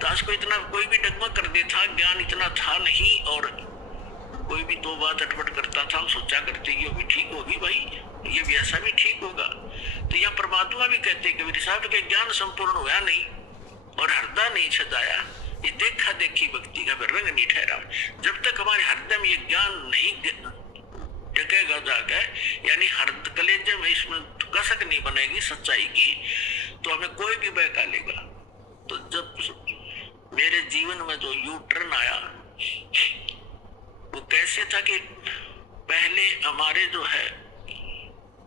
दास को इतना कोई भी डगमग कर देता, ज्ञान इतना था नहीं, और कोई भी दो बात अटपट करता था, हम सोचा करते कि वो भी ठीक होगी भाई, ये भी ऐसा भी ठीक होगा। तो यहाँ परमात्मा भी कहते कबीर साहब के ज्ञान संपूर्ण हुआ नहीं और हृदय नहीं छदाया, ये देखा देखी भक्ति का रंग नहीं ठहरा। जब तक हमारे हृदय में ये ज्ञान नहीं टकेगा जाकर, यानी हृदय कलेजे में इसमें कसक नहीं बनेगी सच्चाई की, तो हमें कोई भी बहका लेगा। तो जब मेरे जीवन में जो यू टर्न आया, वो कैसे था कि पहले हमारे जो है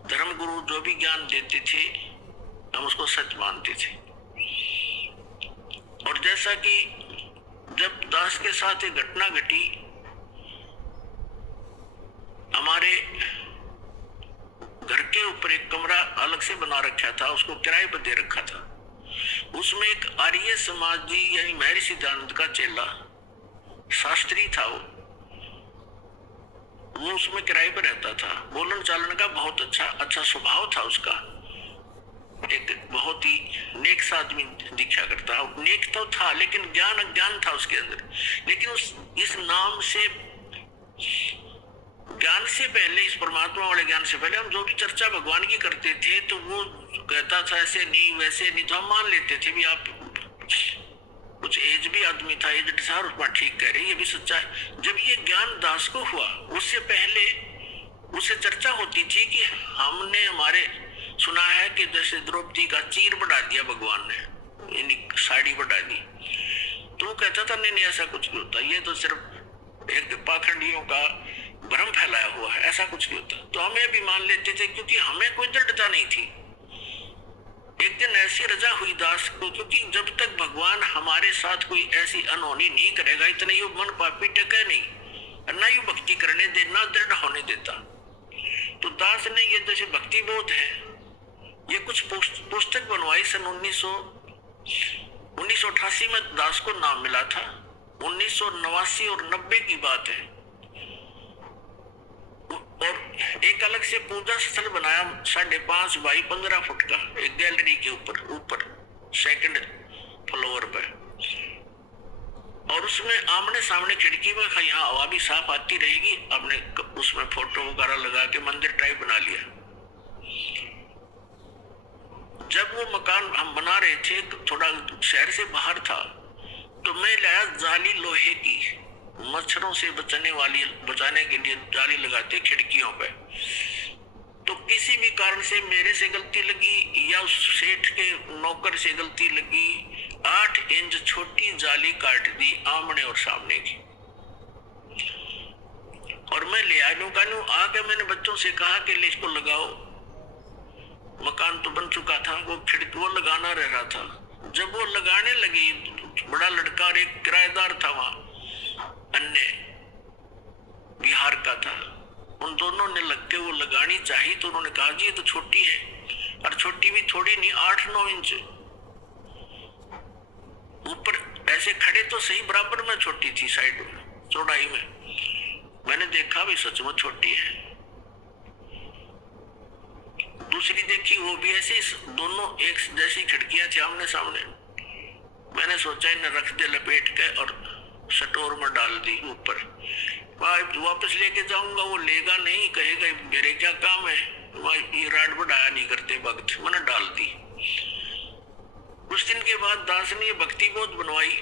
धर्म गुरु जो भी ज्ञान देते थे, हम उसको सच मानते थे। और जैसा कि जब दास के साथ एक घटना घटी, हमारे घर के ऊपर एक कमरा अलग से बना रखा था, उसको किराए पर दे रखा था। उसमें एक आर्य समाजी यानी महर्षि दयानंद का चेला शास्त्री था, वो उसमें किराए पर रहता था। बोलन चालन का बहुत अच्छा स्वभाव था उसका, एक बहुत ही नेक सा आदमी दिखा करता। नेक तो था लेकिन ज्ञान अज्ञान था उसके अंदर। लेकिन इस नाम से, ज्ञान से पहले, इस परमात्मा वाले ज्ञान से पहले हम जो भी चर्चा भगवान की करते थे, तो वो कहता था ऐसे नहीं वैसे नहीं, तो हम मान लेते थे भी आप कुछ एज भी आदमी था, एज सार उसमें ठीक कह रहे, ये भी सच्चा है। जब ये ज्ञान दास को हुआ, उससे पहले उससे चर्चा होती थी कि हमने हमारे सुना है कि जैसे द्रौपदी का चीर बढ़ा दिया भगवान ने, यानी साड़ी बढ़ा दी। तो वो कहता था नहीं ऐसा कुछ नहीं होता, ये तो सिर्फ एक पाखंडियों का भ्रम फैलाया हुआ है, ऐसा कुछ नहीं होता। तो हमें भी मान लेते थे क्योंकि हमें कोई दृढ़ता नहीं थी। एक दिन ऐसी रजा हुई दास को, क्योंकि जब तक भगवान हमारे साथ कोई ऐसी अनहोनी नहीं करेगा, इतने यु मन पापी टके नहीं, ना यु भक्ति करने दे, ना दृढ़ होने देता। तो दास ने ये जैसे भक्ति बोध है, ये कुछ पुस्तक बनवाई सन 1988 में दास को नाम मिला था। 1989 और 90 की बात है। और एक अलग से पूजा स्थल बनाया 5.5 बाई 15 फुट का, एक गैलरी के ऊपर सेकंड फ्लोर पे। और उसमें आमने सामने खिड़की में यहाँ हवा भी साफ आती रहेगी, हमने उसमें फोटो वगैरह लगा के मंदिर टाइप बना लिया। जब वो मकान हम बना रहे थे, थोड़ा शहर से बाहर था, तो मैं लाया जाली लोहे की, मच्छरों से बचाने के लिए जाली लगाते खिड़कियों पे। तो किसी भी कारण से मेरे से गलती लगी या उस सेठ के नौकर से गलती लगी, 8 इंच छोटी जाली काट दी आमने और सामने की। और मैं ले आया आके मैंने बच्चों से कहा कि ले इसको लगाओ। मकान तो बन चुका था, वो खिड़की वो लगाना रह रहा था। जब वो लगाने लगी, बड़ा लड़का और एक किराएदार था वहां, अन्य बिहार का था, उन दोनों ने लग के वो लगानी चाहिए। तो उन्होंने कहा जी ये तो छोटी है, और छोटी भी थोड़ी नहीं, 8-9 इंच ऊपर ऐसे खड़े तो सही, बराबर में छोटी थी साइड में चौड़ाई में। मैंने देखा भी सच में छोटी है। दूसरी देखी, वो भी ऐसे, दोनों एक जैसी खिड़कियां थी आमने सामने। मैंने सोचा इन्हें रख दे लपेट के और स्टोर में डाल दी ऊपर। वापस लेके जाऊंगा, वो लेगा नहीं, कहेगा मेरे क्या काम है, ये राड बढ़ाया नहीं करते भक्त, मैंने डाल दी। कुछ दिन के बाद दास ने ये भक्ति बोध बनवाई।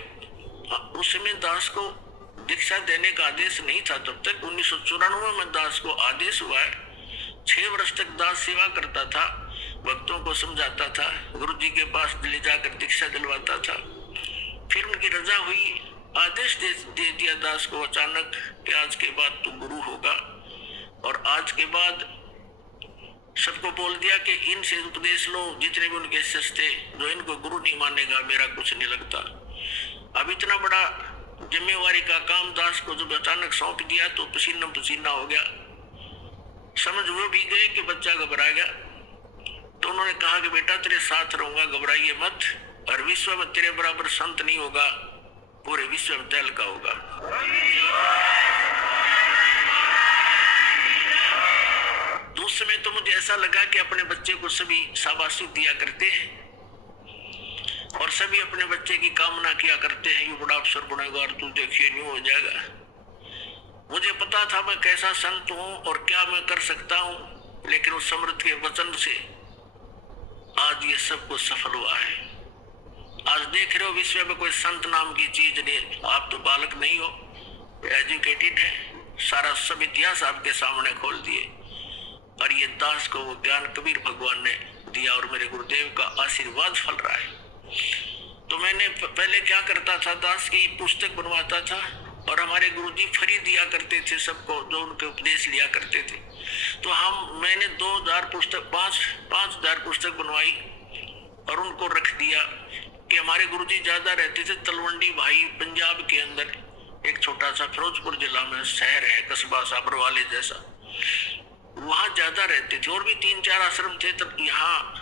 उस समय दास को दीक्षा देने का आदेश नहीं था तब तक। 1994 में दास को आदेश हुआ है। 6 वर्ष तक दास सेवा करता था, भक्तों को समझाता था, गुरु जी के पास ले जाकर दीक्षा दिलवाता था। फिर उनकी रजा हुई, आदेश दे दिया दास को अचानक कि आज के बाद तू गुरु होगा। और आज के बाद सबको बोल दिया कि इनसे उपदेश लो, जितने भी उनके शिष्य थे, जो इनको गुरु नहीं मानेगा मेरा कुछ नहीं लगता। अब इतना बड़ा जिम्मेवारी का काम दास को जब अचानक सौंप दिया तो पसीना पसीना हो गया। समझ वो भी गए कि बच्चा घबरा गया। तो उन्होंने कहा कि बेटा तेरे साथ रहूंगा, घबराइए मत, और विश्व में तेरे बराबर संत नहीं होगा, पूरे विश्व में तैल का होगा। उस समय तो मुझे ऐसा लगा कि अपने बच्चे को सभी शाबाशी दिया करते हैं। और सभी अपने बच्चे की कामना किया करते हैं, ये बड़ा अफसर बनेगा और तू देखिए न्यू हो जाएगा। मुझे पता था मैं कैसा संत हूं और क्या मैं कर सकता हूं, लेकिन उस समृद्ध के वचन से आज ये सब कुछ सफल हुआ है। आज देख रहे हो विश्व में कोई संत नाम की चीज नहीं। आप तो बालक नहीं हो, एजुकेटेड है, सारा सब इतिहास आपके सामने खोल दिए, और ये दास को वो ज्ञान कबीर भगवान ने दिया और मेरे गुरुदेव का आशीर्वाद फल रहा है। तो मैंने पहले क्या करता था, दास की पुस्तक बनवाता था और हमारे गुरुजी फ्री दिया करते थे सबको जो उनके उपदेश लिया करते थे। तो मैंने 2000 पुस्तक 5,000 पुस्तक बनवाई और उनको रख दिया कि हमारे गुरुजी ज्यादा रहते थे तलवंडी भाई, पंजाब के अंदर एक छोटा सा फिरोजपुर जिला में शहर है, कस्बा साबरवाले जैसा, वहां ज्यादा रहते थे। और भी 3-4 आश्रम थे। तब यहाँ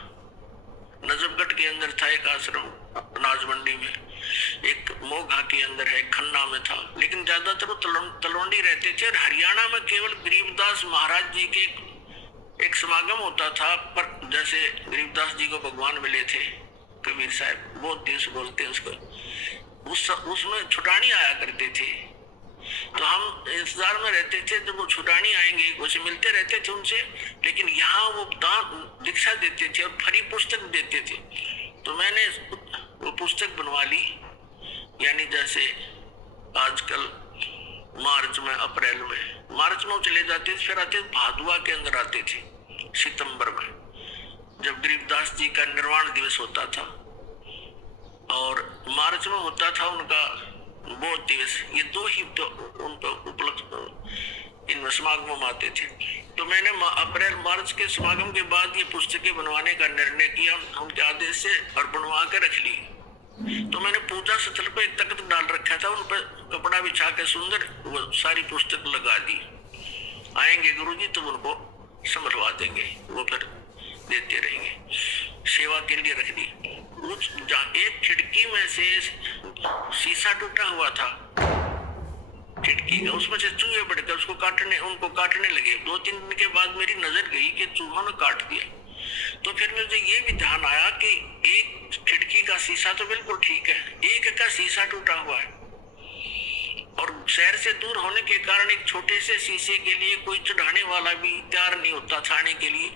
नजफगढ़ के अंदर था एक आश्रम, अनाज मंडी में, एक मोघा के अंदर है, खन्ना में था, लेकिन ज्यादातर वो तलवंडी रहते थे। और हरियाणा में केवल गरीबदास महाराज जी के एक समागम होता था, पर जैसे गरीबदास जी को भगवान मिले थे, कबीर साहब बहुत देश बोलते हैं उसको, उसमें छुटानी आया करते थे। तो हम इंतजार में रहते थे जब वो छुटानी आएंगे, उसे मिलते रहते थे उनसे, लेकिन यहाँ वो दीक्षा देते थे और फ्री पुस्तक देते थे। तो मैंने वो पुस्तक बनवा ली, यानी जैसे आजकल मार्च में, अप्रैल में, मार्च में चले जाते थे, फिर आते भादुआ के अंदर आते थे सितंबर में, जब गरीबदास जी का निर्वाण दिवस होता था, और मार्च में होता था उनका बोध दिवस। ये 2 ही तो उनको उपलक्ष्य इनमें समागम आते थे। तो मैंने अप्रैल मार्च के समागम के बाद ये पुस्तकें बनवाने का निर्णय किया उनके आदेश से और बनवा के रख ली। तो मैंने पूजा स्थल पे एक तख्त डाल रखा था, उन पर कपड़ा बिछा के सुंदर वो सारी पुस्तक लगा दी। आएंगे गुरुजी तो उनको संभलवा देंगे, वो फिर देते रहेंगे, सेवा के लिए रख दी। एक खिड़की में से शीशा टूटा हुआ था खिड़की का, उसमें से चूहे बढ़कर उनको काटने लगे। 2-3 दिन के बाद मेरी नजर गई कि चूहों ने काट दिया। तो फिर मुझे ये भी ध्यान आया कि एक खिड़की का शीशा तो बिल्कुल ठीक है, एक का शीशा टूटा हुआ है, और शहर से दूर होने के कारण एक छोटे से शीशे के लिए कोई चढ़ाने वाला भी तैयार नहीं होता छाने के लिए।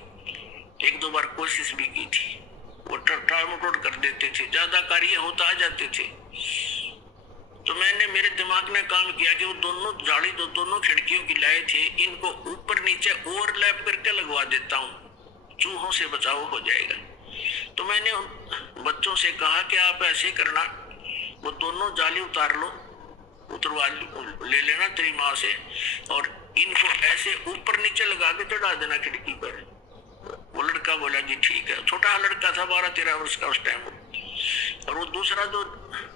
1-2 बार कोशिश भी की थी, वो टाल-मटोल कर देते थे, ज्यादा कार्य होता आ जाते थे। तो मेरे दिमाग ने काम किया कि वो दोनों जाली दोनों खिड़कियों की लाए थे, इनको ऊपर नीचे ओवरलैप करके लगवा देता हूँ, चूहों से बचाव हो जाएगा। तो मैंने बच्चों से कहा कि आप ऐसे करना, वो दोनों जाली उतार लो, उतरवा ले लेना तेरी माँ से, और इनको ऐसे ऊपर नीचे लगा के चढ़ा देना खिड़की पर। वो लड़का बोला जी ठीक है, छोटा लड़का था 12-13 वर्ष का उस टाइम। और वो दूसरा जो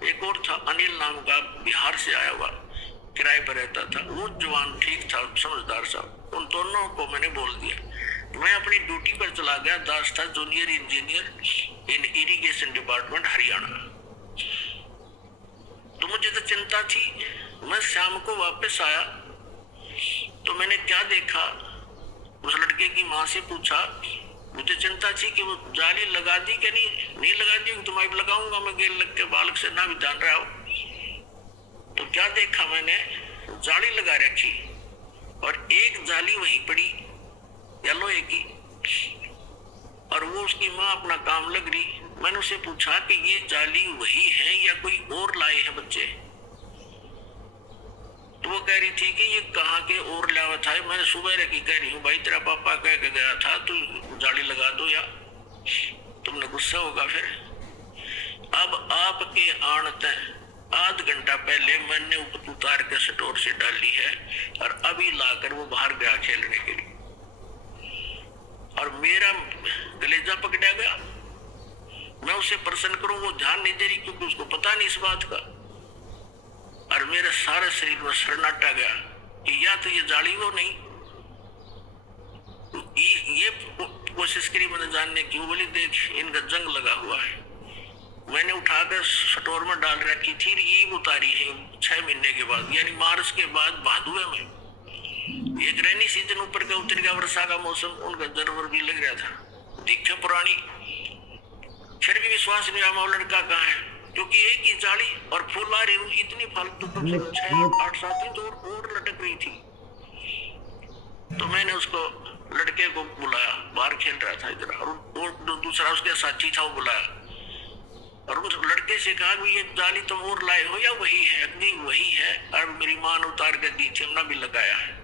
एक और था अनिल नाम का, बिहार से आया हुआ, किराए पर रहता था, वो जवान ठीक था, समझदार साहब। उन दोनों को मैंने बोल दिया। मैं अपनी ड्यूटी पर चला गया। दास था जूनियर इंजीनियर इन इरिगेशन डिपार्टमेंट हरियाणा। तो मुझे तो चिंता थी। मैं शाम को वापस आया तो मैंने क्या देखा, उस लड़के की माँ से पूछा, मुझे चिंता थी कि वो जाली लगा दी कि नहीं लगा दी, तुम्हारी लगाऊंगा मैं, गेल लग के बालक से ना भी जान रहा हो। तो क्या देखा मैंने, जाली लगा रखी और एक जाली वहीं पड़ी लोहे की, और वो उसकी माँ अपना काम लग रही। मैंने उसे पूछा कि ये जाली वही है या कोई और लाए हैं बच्चे? तो वो कह रही थी कि ये कहाँ के और लावा था। मैंने सुबह की कह रही हूँ, भाई तेरा पापा कह के गया था तू जाली लगा दो या तुमने गुस्सा होगा फिर। अब आपके आने आध घंटा पहले मैंने उतार के स्टोर से डाली है और अभी लाकर वो बाहर गया खेलने के लिए, और मेरा कलेजा पकड़ा गया। मैं उसे प्रसन्न करूं, वो ध्यान नहीं दे रही क्योंकि उसको पता नहीं इस बात का, और मेरे सारे शरीर में सन्नाटा गया कि या तो ये जाली वो नहीं, ये कोशिश करी मैंने जानने की। बोली देख इनका जंग लगा हुआ है। मैंने उठाकर स्टोर में डाल रखी थी, ईब उतारी है 6 महीने के बाद, यानी मार्च के बाद भादुए में। एक रेनी सीजन ऊपर का उतर गया, वर्षा का मौसम, उनका जरवर भी लग रहा था, दिखे पुरानी। फिर भी विश्वास नहीं हुआ वो लड़का कहाँ है, क्योंकि एक ही जाली और फूल आ रही उनकी इतनी फालतू, तो 6-8-7 दिन और लटक रही थी। तो मैंने उसको लड़के को बुलाया, बाहर खेल रहा था इधर, और दूसरा उसके साथी था वो बुलाया, और उस लड़के से कहा कि ये जाली तुम और लाए हो या वही है? अग्नि वही है, और मेरी माँ ने उतार कर दी थी, हमने भी लगाया है।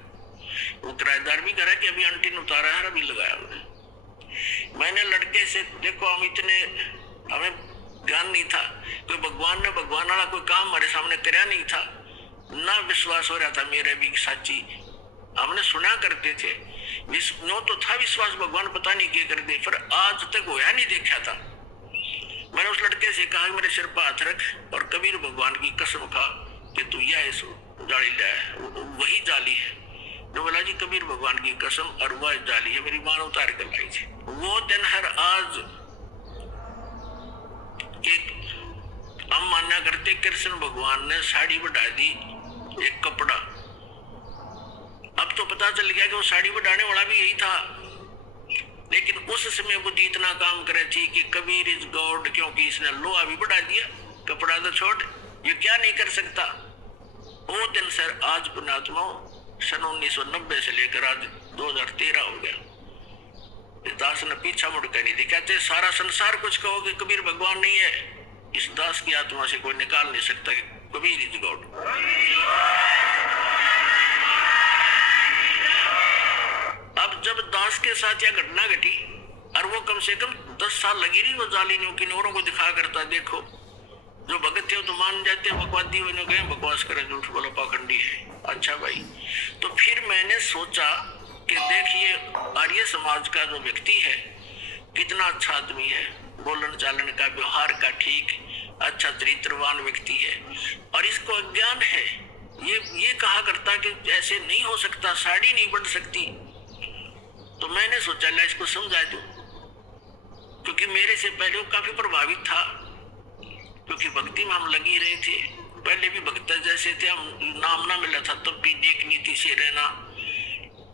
वो किराएदार भी कह रहा है कि अभी आंटी ने उतारा है, अभी लगाया मैंने लड़के से। देखो हम इतने, हमें ज्ञान नहीं था, कोई भगवान वाला कोई काम हमारे सामने कराया नहीं था, ना विश्वास हो रहा था मेरे भी साची। हमने सुना करते थे, नो तो था विश्वास, भगवान पता नहीं क्या कर दे, पर आज तक होया नहीं देखा था। मैंने उस लड़के से कहा मेरे सिर पर हाथ रख और कबीर भगवान की कसम खा कि तू यह जाली लाया, वही जाली है। जो बोला जी कबीर भगवान की कसम, और वह जाली है, मेरी मां उतार कर लाई थी। वो दिन हर आज एक हम मान्या करते कृष्ण भगवान ने साड़ी बढ़ा दी, एक कपड़ा। अब तो पता चल गया कि वो साड़ी बढ़ाने वाला भी यही था, लेकिन उस समय बुद्धि इतना काम करे थी कि कबीर इज गॉड, क्योंकि इसने लोहा भी बढ़ा दिया, कपड़ा तो छोड़, ये क्या नहीं कर सकता। वो दिन सर आज पुणात्मा सन 1990 से लेकर आज 2013 हो गया, इस दास ने पीछा मुड़कर नहीं देखा। कहते सारा संसार कुछ कहो कि कबीर भगवान नहीं है, इस दास की आत्मा से कोई निकाल नहीं सकता कि कबीर इज गॉड। अब जब दास के साथ यह घटना घटी, और वो कम से कम 10 साल लगी रही वो जाली ने किन औरों को दिखा करता, देखो जो भगत थे वो तो मान जाते, बकवादी होने गए, बकवास करे, झूठ बोलो, पाखंडी है। अच्छा भाई, तो फिर मैंने सोचा कि देखिए आर्य समाज का जो व्यक्ति है कितना अच्छा आदमी है, बोलन चालन का, व्यवहार का ठीक, अच्छा चरित्रवान व्यक्ति है, और इसको अज्ञान है। ये कहा करता कि ऐसे नहीं हो सकता, साड़ी नहीं बढ़ सकती। तो मैंने सोचा ला इसको समझा दूं, क्योंकि मेरे से पहले वो काफी प्रभावित था, क्योंकि भक्ति में हम लगी रहे थे, पहले भी भक्त जैसे थे, हम नाम ना मिला था तब भी नेक नीति से रहना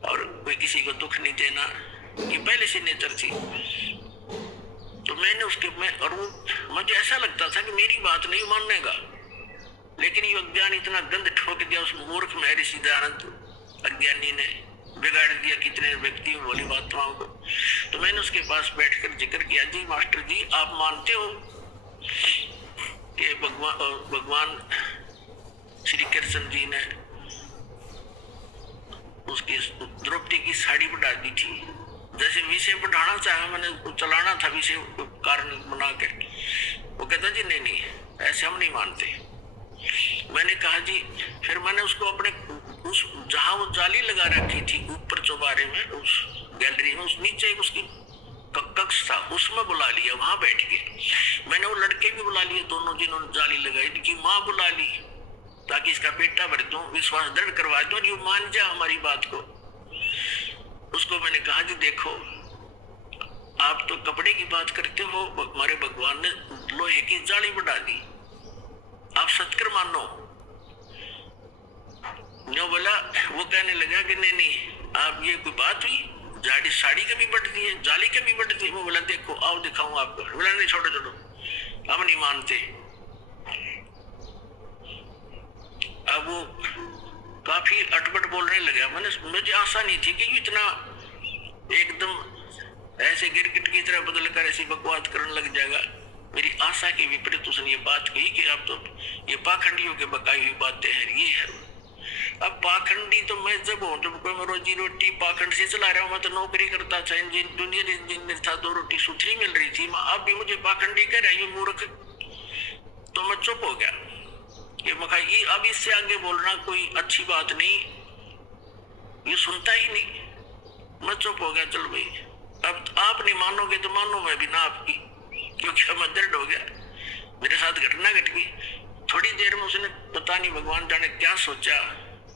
और कोई किसी को दुख नहीं देना, ये पहले से नेचर थी। तो मैंने उसके और वो मुझे ऐसा लगता था कि मेरी बात नहीं मानने का, लेकिन ये अज्ञान इतना गंद ठोक दिया उस मूर्ख में सिद्धानंद अज्ञानी ने, बिगाड़ दिया कितने व्यक्तियों वाली बातों को। तो मैंने उसके पास बैठकर जिक्र किया, जी मास्टर जी आप मानते हो कि भगवान श्री कृष्ण जी ने उसकी द्रौपदी की साड़ी बढ़ा दी थी, जैसे विषय बढ़ाना चाहा मैंने, चलाना था विषय कारण बना के। वो कहता जी नहीं ऐसे हम नहीं मानते। मैंने कहा जी, फिर मैंने उसको अपने उस जहां वो जाली लगा रखी थी ऊपर चौबारे में, उस गैलरी में, उस नीचे उसकी कक्ष था, उसमें बुला लिया, वहां बैठ के मैंने वो लड़के भी बुला लिए, दोनों जिन्होंने जाली लगाई, इनकी माँ बुला ली, ताकि इसका पेटा भर दूं, विश्वास दृढ़ करवा दूं और ये मान जा हमारी बात को। उसको मैंने कहा जी देखो आप तो कपड़े की बात करते हो, हमारे भगवान ने लोहे की जाली बढ़ा दी, आप सत्कर मानो। जो बोला, वो कहने लगा कि नहीं आप ये कोई बात हुई, साड़ी कभी बढ़ती है, जाली कभी बढ़ती है। वो बोला देखो आओ दिखाऊं आपको। बोला नहीं छोड़ो हम नहीं मानते। अब वो काफी अटपट बोलने लगा। मुझे आशा नहीं थी कि इतना एकदम ऐसे गिरगिट की तरह बदल कर ऐसी बकवास करने लग जाएगा। मेरी आशा के विपरीत उसने ये बात कही कि आप तो ये पाखंडियों के बकाई हुई बातें हैं, ये है। अब पाखंडी तो मैं जब हूँ, जब कोई रोजी रोटी पाखंड से चला रहा हूँ, मैं तो नौकरी करता था, इंजीनियर था, 2 रोटी सुथरी मिल रही थी, अब भी मुझे पाखंडी कह रहा है ये मूर्ख। तो मैं चुप हो गया कि मैं अब इससे आगे बोलना कोई अच्छी बात नहीं, ये सुनता ही नहीं। मैं चुप हो गया, चल भाई अब आप नहीं मानोगे तो मानो मैं भी ना आपकी, क्योंकि मैं दर्द हो गया, मेरे साथ घटना घट गई। थोड़ी देर में उसने पता नहीं भगवान जाने क्या सोचा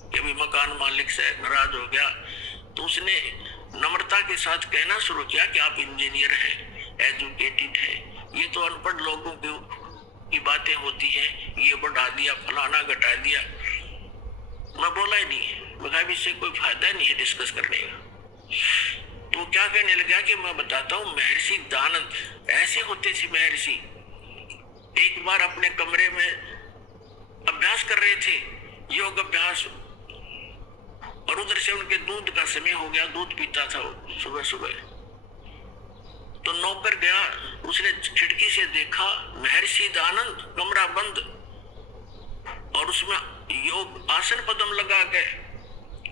कि अभी मकान मालिक से नाराज हो गया, तो उसने नम्रता के साथ कहना शुरू किया कि आप इंजीनियर हैं, एजुकेटेड हैं, ये तो अनपढ़ लोगों की बातें होती हैं, ये बढ़ा दिया, फलाना घटा दिया। मैं बोला ही नहीं, मगर इससे कोई फायदा नहीं है डिस्कस करने का। तो वो क्या कहने लगा कि मैं बताता हूँ, महर्षि दानंद ऐसे होते थे। महर्षि एक बार अपने कमरे में अभ्यास कर रहे थे, योग अभ्यास, और उधर से उनके दूध का समय हो गया, दूध पीता था वो सुबह सुबह। तो नौकर गया, उसने खिड़की से देखा महर्षि दानंद कमरा बंद, और उसमें योग आसन पद्म लगा के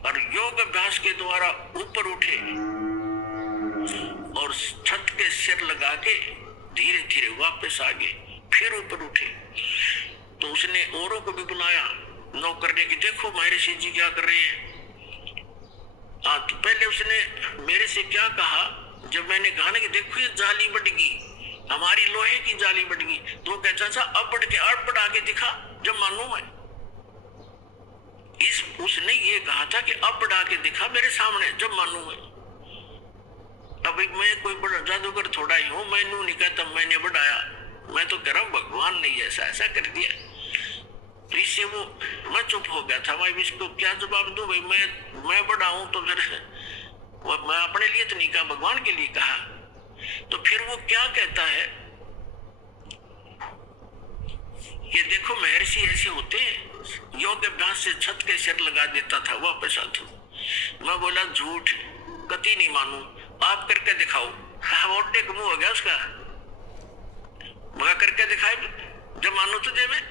और योग अभ्यास के द्वारा ऊपर उठे और छत के सिर लगा के धीरे धीरे वापस आ गए, फिर ऊपर उठे। तो उसने औरों को भी बुलाया नौकर ने कि देखो महर्षि जी क्या कर रहे हैं। तो पहले उसने मेरे से क्या कहा, जब मैंने कहा ना कि देखो ये जाली बढ़ गई, हमारी लोहे की जाली बढ़ गई, तो कहता था अब बढ़ के और बढ़ा के दिखा जब मानू मैं। उसने ये कहा था कि अब बढ़ा के दिखा मेरे सामने जब मानू मैं। अब मैं कोई बड़ा जादूगर थोड़ा ही हूं, मैं नहीं कहता मैंने बढ़ाया, मैं तो कह रहा हूं भगवान ने ऐसा ऐसा कर दिया। इससे वो मैं चुप हो गया था, मैं इसको क्या जवाब दूं भाई, मैं बढ़ाऊं तो फिर मैं अपने लिए तो नहीं कहा, भगवान के लिए कहा। तो फिर वो क्या कहता है कि देखो महर्षि ऐसे होते हैं, योग अभ्यास से छत के सिर लगा देता था वापस आता। मैं बोला झूठ, कति नहीं मानू, आप करके दिखाओ। वोटे का मुंह हो गया उसका, मगर करके दिखाए जब मानो तुझे मैं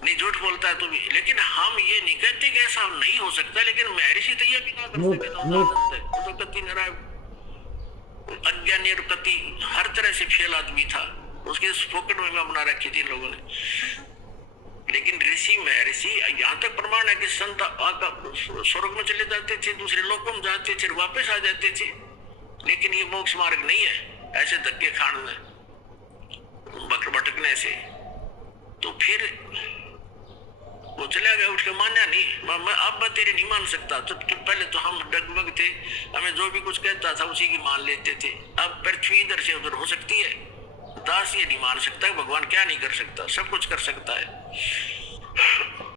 नहीं, झूठ बोलता है तू भी। लेकिन हम ये नहीं कहते कि ऐसा नहीं हो सकता, लेकिन महर्षि तो ये भी ना कर सकते तो कति नारायण अज्ञानी और कति हर तरह से फेल आदमी था, उसकी पॉकेट में बना रखी थी इन लोगों ने। लेकिन ऋषि महर्षि यहाँ तक प्रमाण है कि संत स्वर्ग में चले जाते थे, दूसरे लोकों में जाते थे, वापस आ जाते थे। लेकिन ये मोक्ष मार्ग नहीं है ऐसे धक्के खाने भटकने से। तो फिर वो चला गया, उठ के माना नहीं, मैं अब मैं तेरे नहीं मान सकता। तो पहले तो हम डगमग थे, हमें जो भी कुछ कहता था उसी की मान लेते थे। अब पृथ्वी इधर से उधर हो सकती है, दास ये नहीं मान सकता भगवान क्या नहीं कर सकता, सब कुछ कर सकता है।